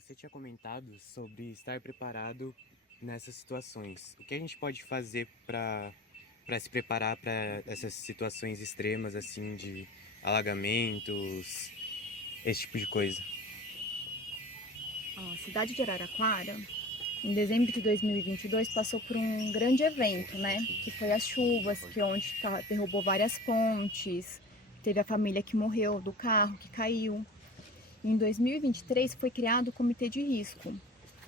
você tinha comentado sobre estar preparado nessas situações. O que a gente pode fazer para se preparar para essas situações extremas, assim, de alagamentos, esse tipo de coisa? A cidade de Araraquara, em dezembro de 2022, passou por um grande evento, né? Que foi as chuvas, que onde derrubou várias pontes, teve a família que morreu do carro que caiu. Em 2023 foi criado o Comitê de Risco,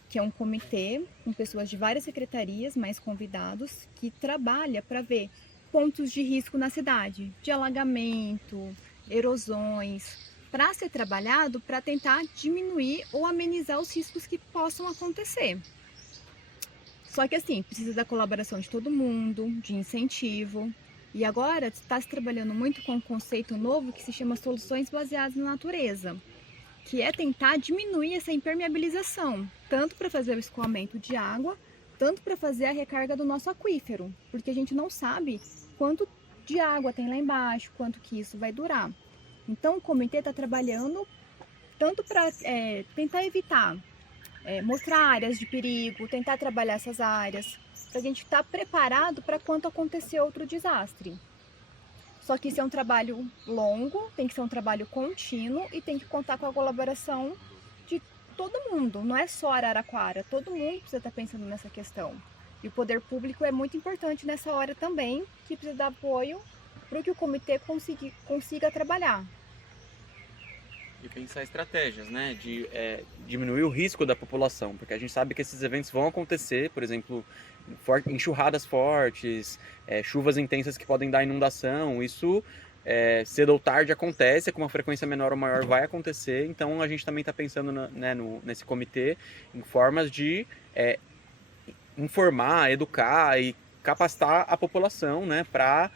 que é um comitê com pessoas de várias secretarias, mais convidados, que trabalha para ver pontos de risco na cidade, de alagamento, erosões, para ser trabalhado para tentar diminuir ou amenizar os riscos que possam acontecer. Só que assim, precisa da colaboração de todo mundo, de incentivo. E agora está se trabalhando muito com um conceito novo que se chama soluções baseadas na natureza, que é tentar diminuir essa impermeabilização, tanto para fazer o escoamento de água, tanto para fazer a recarga do nosso aquífero, porque a gente não sabe quanto de água tem lá embaixo, quanto que isso vai durar. Então o comitê está trabalhando tanto para tentar evitar, mostrar áreas de perigo, tentar trabalhar essas áreas, para a gente estar preparado para quando acontecer outro desastre. Só que isso é um trabalho longo, tem que ser um trabalho contínuo e tem que contar com a colaboração de todo mundo, não é só Araraquara, todo mundo precisa estar pensando nessa questão. E o poder público é muito importante nessa hora também, que precisa dar apoio para que o comitê consiga trabalhar. E pensar estratégias, né, de diminuir o risco da população, porque a gente sabe que esses eventos vão acontecer, por exemplo, enxurradas fortes, chuvas intensas que podem dar inundação, isso cedo ou tarde acontece, com uma frequência menor ou maior vai acontecer, então a gente também está pensando nesse comitê em formas de informar, educar e capacitar a população, né, para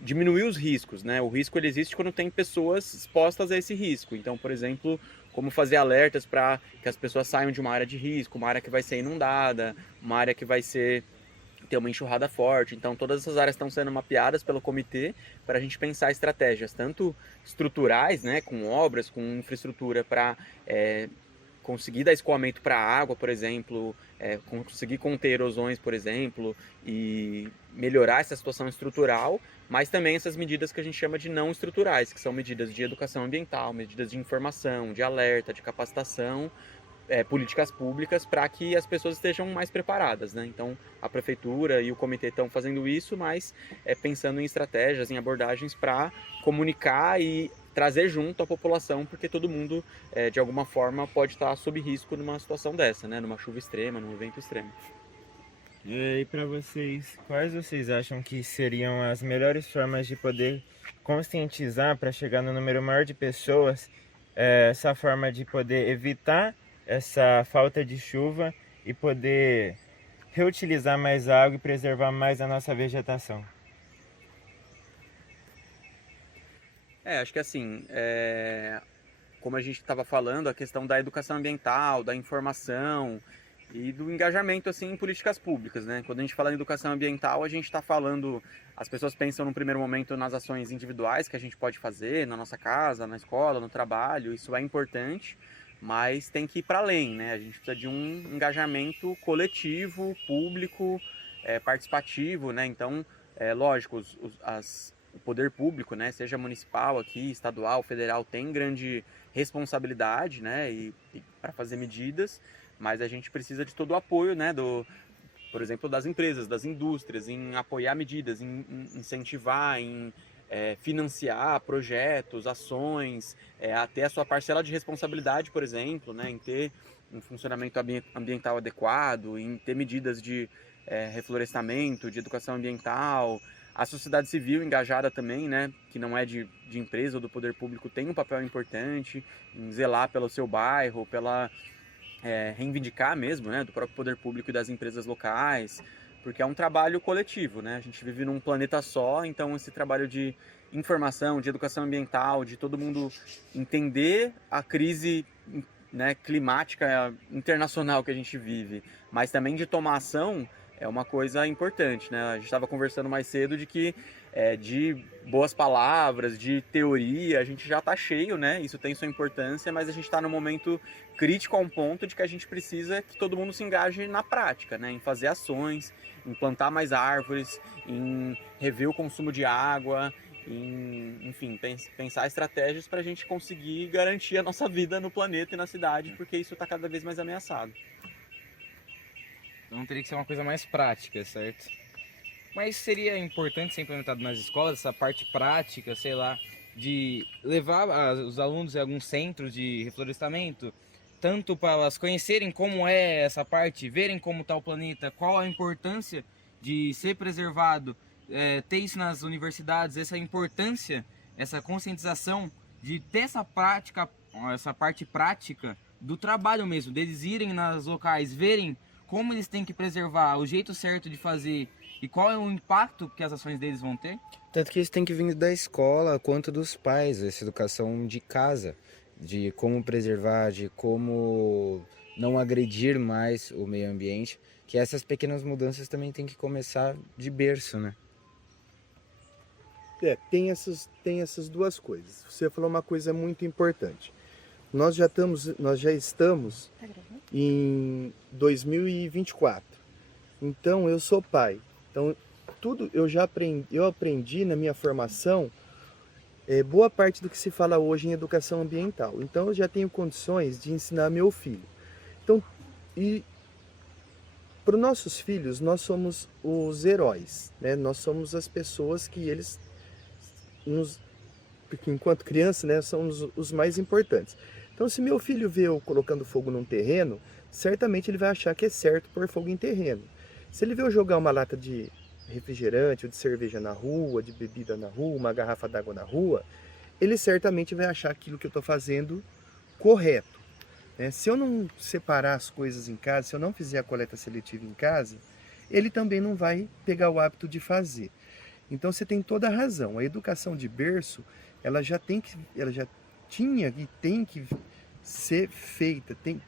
diminuir os riscos, né? O risco ele existe quando tem pessoas expostas a esse risco. Então, por exemplo, como fazer alertas para que as pessoas saiam de uma área de risco, uma área que vai ser inundada, uma área que vai ter uma enxurrada forte. Então, todas essas áreas estão sendo mapeadas pelo comitê para a gente pensar estratégias tanto estruturais, né, com obras, com infraestrutura para conseguir dar escoamento para a água, por exemplo, conseguir conter erosões, por exemplo, e melhorar essa situação estrutural, mas também essas medidas que a gente chama de não estruturais, que são medidas de educação ambiental, medidas de informação, de alerta, de capacitação, políticas públicas para que as pessoas estejam mais preparadas, né? Então, a prefeitura e o comitê estão fazendo isso, mas pensando em estratégias, em abordagens para comunicar e trazer junto a população, porque todo mundo, de alguma forma, pode estar sob risco numa situação dessa, né? Numa chuva extrema, num evento extremo. E aí, para vocês, quais vocês acham que seriam as melhores formas de poder conscientizar para chegar no número maior de pessoas, essa forma de poder evitar essa falta de chuva e poder reutilizar mais água e preservar mais a nossa vegetação? Acho que assim, como a gente estava falando, a questão da educação ambiental, da informação e do engajamento assim em políticas públicas, né? Quando a gente fala em educação ambiental, a gente está falando, as pessoas pensam no primeiro momento nas ações individuais que a gente pode fazer na nossa casa, na escola, no trabalho, isso é importante, mas tem que ir para além, né? A gente precisa de um engajamento coletivo, público, participativo, né? Então, lógico, o poder público, né, seja municipal aqui, estadual, federal, tem grande responsabilidade, né, e para fazer medidas, mas a gente precisa de todo o apoio, né, por exemplo, das empresas, das indústrias, em apoiar medidas, em incentivar, em financiar projetos, ações, a ter a sua parcela de responsabilidade, por exemplo, né, em ter um funcionamento ambiental adequado, em ter medidas de reflorestamento, de educação ambiental. A sociedade civil engajada também, né, que não é de empresa ou do poder público, tem um papel importante em zelar pelo seu bairro, pela reivindicar mesmo, né, do próprio poder público e das empresas locais, porque é um trabalho coletivo, né? A gente vive num planeta só, então esse trabalho de informação, de educação ambiental, de todo mundo entender a crise, né, climática internacional que a gente vive, mas também de tomar ação é uma coisa importante, né? A gente estava conversando mais cedo de que de boas palavras, de teoria, a gente já está cheio, né? Isso tem sua importância, mas a gente está num momento crítico a um ponto de que a gente precisa que todo mundo se engaje na prática, né? Em fazer ações, em plantar mais árvores, em rever o consumo de água, enfim, pensar estratégias para a gente conseguir garantir a nossa vida no planeta e na cidade, porque isso está cada vez mais ameaçado. Então teria que ser uma coisa mais prática, certo? Mas seria importante ser implementado nas escolas essa parte prática, sei lá, de levar os alunos a alguns centros de reflorestamento, tanto para elas conhecerem como é essa parte, verem como está o planeta, qual a importância de ser preservado, ter isso nas universidades, essa importância, essa conscientização de ter essa prática, essa parte prática do trabalho mesmo, deles irem nas locais, verem como eles têm que preservar, o jeito certo de fazer e qual é o impacto que as ações deles vão ter? Tanto que isso tem que vir da escola quanto dos pais, essa educação de casa, de como preservar, de como não agredir mais o meio ambiente, que essas pequenas mudanças também tem que começar de berço, né? Tem essas duas coisas. Você falou uma coisa muito importante. Nós já estamos Tá gravando? em 2024. Então eu sou pai. Então tudo eu aprendi na minha formação boa parte do que se fala hoje em educação ambiental. Então eu já tenho condições de ensinar meu filho. Então, e para os nossos filhos nós somos os heróis, né? Nós somos as pessoas que eles porque enquanto criança, né, são os mais importantes. Então, se meu filho vê eu colocando fogo num terreno, certamente ele vai achar que é certo pôr fogo em terreno. Se ele vê eu jogar uma lata de refrigerante ou de cerveja na rua, de bebida na rua, uma garrafa d'água na rua, ele certamente vai achar aquilo que eu estou fazendo correto, né? Se eu não separar as coisas em casa, se eu não fizer a coleta seletiva em casa, ele também não vai pegar o hábito de fazer. Então você tem toda a razão. A educação de berço, ela já tinha e tem que ser feita, tem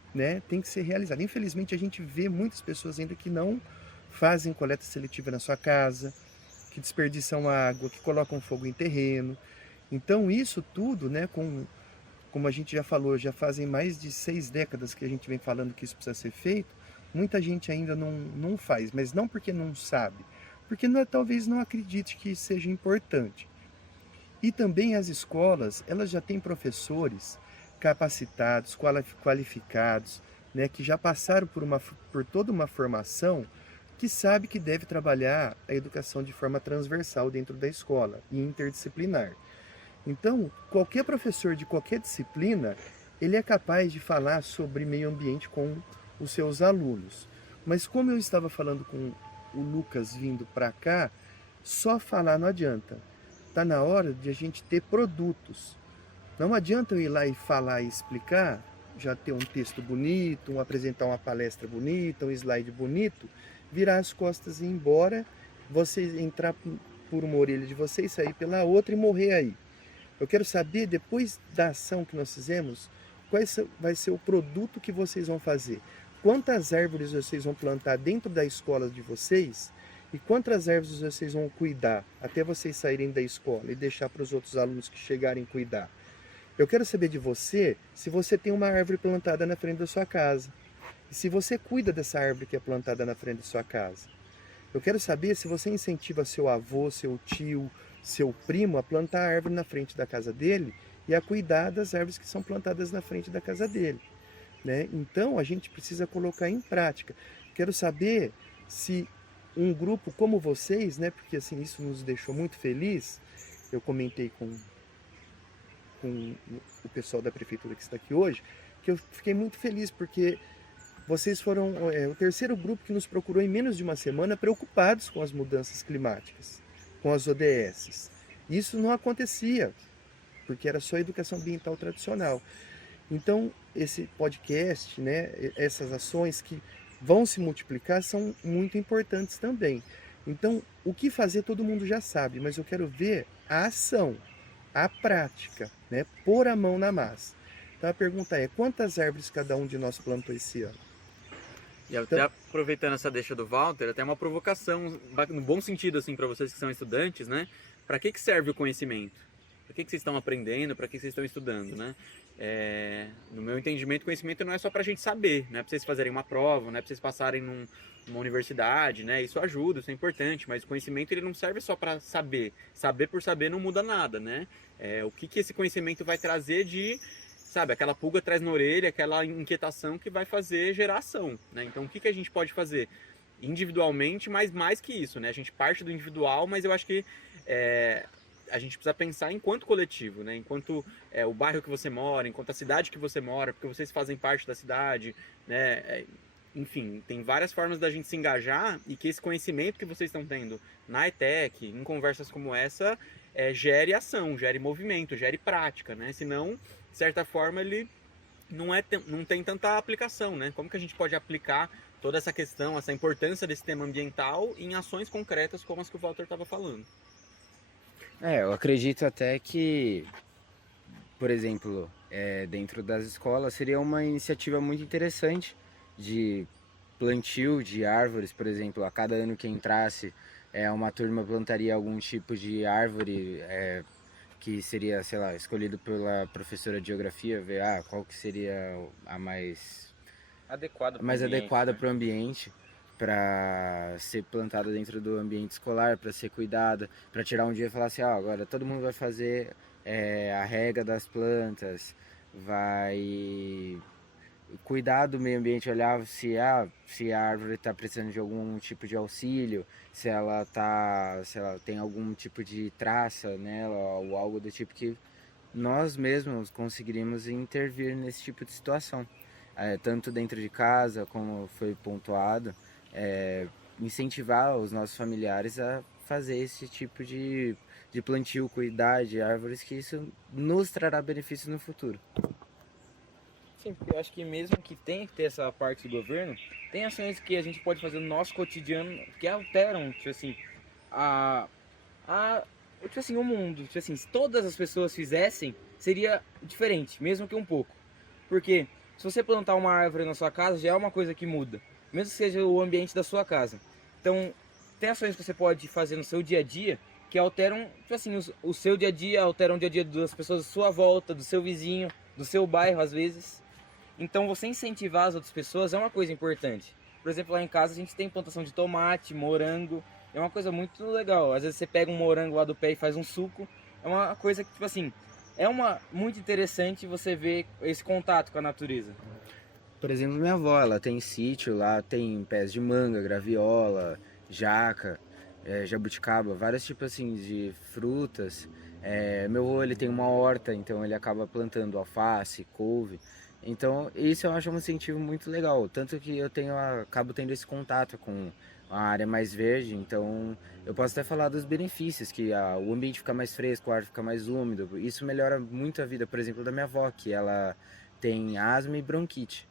que ser realizada. Infelizmente a gente vê muitas pessoas ainda que não fazem coleta seletiva na sua casa, que desperdiçam água, que colocam fogo em terreno. Então isso tudo, né, como a gente já falou, já fazem mais de 6 décadas que a gente vem falando que isso precisa ser feito, muita gente ainda não faz, mas não porque não sabe, porque talvez não acredite que seja importante. E também as escolas, elas já têm professores capacitados, qualificados, né, que já passaram por toda uma formação, que sabe que deve trabalhar a educação de forma transversal dentro da escola e interdisciplinar. Então, qualquer professor de qualquer disciplina, ele é capaz de falar sobre meio ambiente com os seus alunos. Mas como eu estava falando com o Lucas vindo para cá, só falar não adianta. Está na hora de a gente ter produtos. Não adianta eu ir lá e falar e explicar, já ter um texto bonito, apresentar uma palestra bonita, um slide bonito, virar as costas e ir embora, vocês entrar por uma orelha de vocês, sair pela outra e morrer aí. Eu quero saber, depois da ação que nós fizemos, qual vai ser o produto que vocês vão fazer. Quantas árvores vocês vão plantar dentro da escola de vocês e quantas árvores vocês vão cuidar até vocês saírem da escola e deixar para os outros alunos que chegarem cuidar. Eu quero saber de você se você tem uma árvore plantada na frente da sua casa. E se você cuida dessa árvore que é plantada na frente da sua casa. Eu quero saber se você incentiva seu avô, seu tio, seu primo a plantar a árvore na frente da casa dele e a cuidar das árvores que são plantadas na frente da casa dele, né? Então a gente precisa colocar em prática. Quero saber se um grupo como vocês, né, porque assim isso nos deixou muito feliz. Eu comentei com o pessoal da prefeitura que está aqui hoje, que eu fiquei muito feliz porque vocês foram o terceiro grupo que nos procurou em menos de uma semana preocupados com as mudanças climáticas, com as ODS. Isso não acontecia, porque era só educação ambiental tradicional. Então, esse podcast, né, essas ações que vão se multiplicar são muito importantes também. Então, o que fazer todo mundo já sabe, mas eu quero ver a ação, a prática, né, pôr a mão na massa. Então, a pergunta é, quantas árvores cada um de nós plantou esse ano? E até aproveitando essa deixa do Walter, até uma provocação, no bom sentido assim para vocês que são estudantes, né? para que serve o conhecimento? Para que vocês estão aprendendo? Para que vocês estão estudando, né? No meu entendimento, conhecimento não é só para a gente saber, não é para vocês fazerem uma prova, não é para vocês passarem numa universidade, né? Isso ajuda, isso é importante, mas o conhecimento ele não serve só para saber. Saber por saber não muda nada, né? O que esse conhecimento vai trazer de, sabe, aquela pulga atrás na orelha, aquela inquietação que vai fazer gerar ação, né? Então, o que a gente pode fazer? Individualmente, mas mais que isso, né? A gente parte do individual, mas eu acho que a gente precisa pensar enquanto coletivo, né? Enquanto o bairro que você mora, enquanto a cidade que você mora, porque vocês fazem parte da cidade, né? Enfim, tem várias formas da gente se engajar e que esse conhecimento que vocês estão tendo na ETEC, em conversas como essa, gere ação, gere movimento, gere prática, né? Senão, de certa forma, ele não tem tanta aplicação, né? Como que a gente pode aplicar toda essa questão, essa importância desse tema ambiental em ações concretas como as que o Walter estava falando? Eu acredito até que, por exemplo, dentro das escolas seria uma iniciativa muito interessante de plantio de árvores, por exemplo, a cada ano que entrasse, uma turma plantaria algum tipo de árvore que seria, sei lá, escolhido pela professora de geografia, ver qual que seria a mais adequada para o ambiente, para ser plantada dentro do ambiente escolar, para ser cuidada, para tirar um dia e falar assim, agora todo mundo vai fazer a rega das plantas, vai cuidar do meio ambiente, olhar se a árvore está precisando de algum tipo de auxílio, se ela tem algum tipo de traça nela ou algo do tipo, que nós mesmos conseguiríamos intervir nesse tipo de situação, tanto dentro de casa, como foi pontuado, incentivar os nossos familiares a fazer esse tipo de plantio, cuidar de árvores, que isso nos trará benefícios no futuro. Sim, porque eu acho que mesmo que tenha que ter essa parte do governo, tem ações que a gente pode fazer no nosso cotidiano que alteram, tipo assim, o mundo. Tipo assim, se todas as pessoas fizessem, seria diferente, mesmo que um pouco. Porque se você plantar uma árvore na sua casa, já é uma coisa que muda, mesmo que seja o ambiente da sua casa. Então, tem ações que você pode fazer no seu dia a dia que alteram, tipo assim, o seu dia a dia, alteram o dia a dia das pessoas à sua volta, do seu vizinho, do seu bairro, às vezes. Então, você incentivar as outras pessoas é uma coisa importante. Por exemplo, lá em casa a gente tem plantação de tomate, morango. É uma coisa muito legal. Às vezes você pega um morango lá do pé e faz um suco. É uma coisa que, tipo assim, muito interessante você ver esse contato com a natureza. Por exemplo, minha avó, ela tem sítio lá, tem pés de manga, graviola, jaca, jabuticaba, vários tipos assim de frutas. Meu avô, ele tem uma horta, então ele acaba plantando alface, couve. Então, isso eu acho um incentivo muito legal, tanto que eu acabo tendo esse contato com a área mais verde, então eu posso até falar dos benefícios, que o ambiente fica mais fresco, o ar fica mais úmido, isso melhora muito a vida, por exemplo, da minha avó, que ela tem asma e bronquite,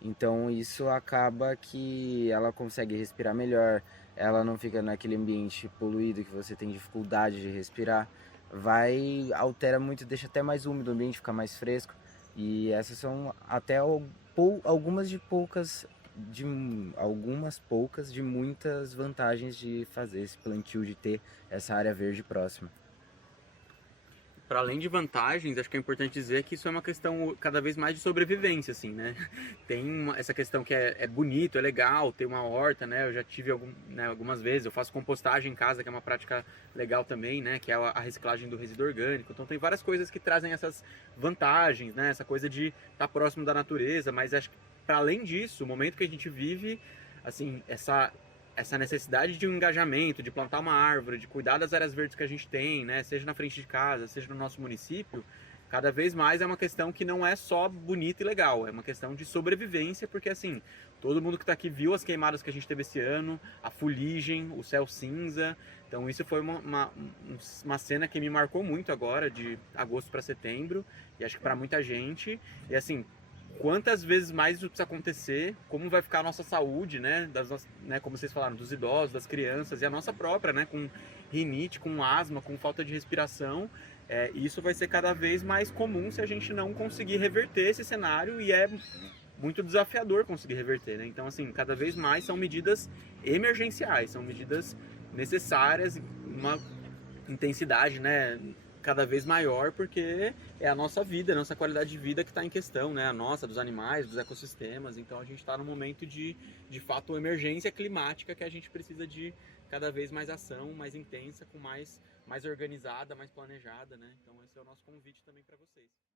então isso acaba que ela consegue respirar melhor, ela não fica naquele ambiente poluído que você tem dificuldade de respirar, altera muito, deixa até mais úmido o ambiente, fica mais fresco. E essas são até algumas poucas de muitas vantagens de fazer esse plantio, de ter essa área verde próxima. Para além de vantagens, acho que é importante dizer que isso é uma questão cada vez mais de sobrevivência, assim, né? Tem essa questão que é bonito, é legal, ter uma horta, né? Eu já tive algumas vezes, eu faço compostagem em casa, que é uma prática legal também, né? Que é a reciclagem do resíduo orgânico. Então tem várias coisas que trazem essas vantagens, né? Essa coisa de estar próximo da natureza, mas acho que para além disso, o momento que a gente vive, assim, essa necessidade de um engajamento, de plantar uma árvore, de cuidar das áreas verdes que a gente tem, né, seja na frente de casa, seja no nosso município, cada vez mais é uma questão que não é só bonita e legal, é uma questão de sobrevivência, porque assim, todo mundo que está aqui viu as queimadas que a gente teve esse ano, a fuligem, o céu cinza, então isso foi uma cena que me marcou muito agora, de agosto para setembro, e acho que para muita gente, e assim, quantas vezes mais isso precisa acontecer, como vai ficar a nossa saúde, né, como vocês falaram, dos idosos, das crianças e a nossa própria, né, com rinite, com asma, com falta de respiração, isso vai ser cada vez mais comum se a gente não conseguir reverter esse cenário, e é muito desafiador conseguir reverter, né? Então, assim, cada vez mais são medidas emergenciais, são medidas necessárias, intensidade, né, cada vez maior, porque é a nossa vida, a nossa qualidade de vida que está em questão, né, a nossa, dos animais, dos ecossistemas. Então a gente está num momento de fato, emergência climática que a gente precisa de cada vez mais ação, mais intensa, com mais organizada, mais planejada, né. Então esse é o nosso convite também para vocês.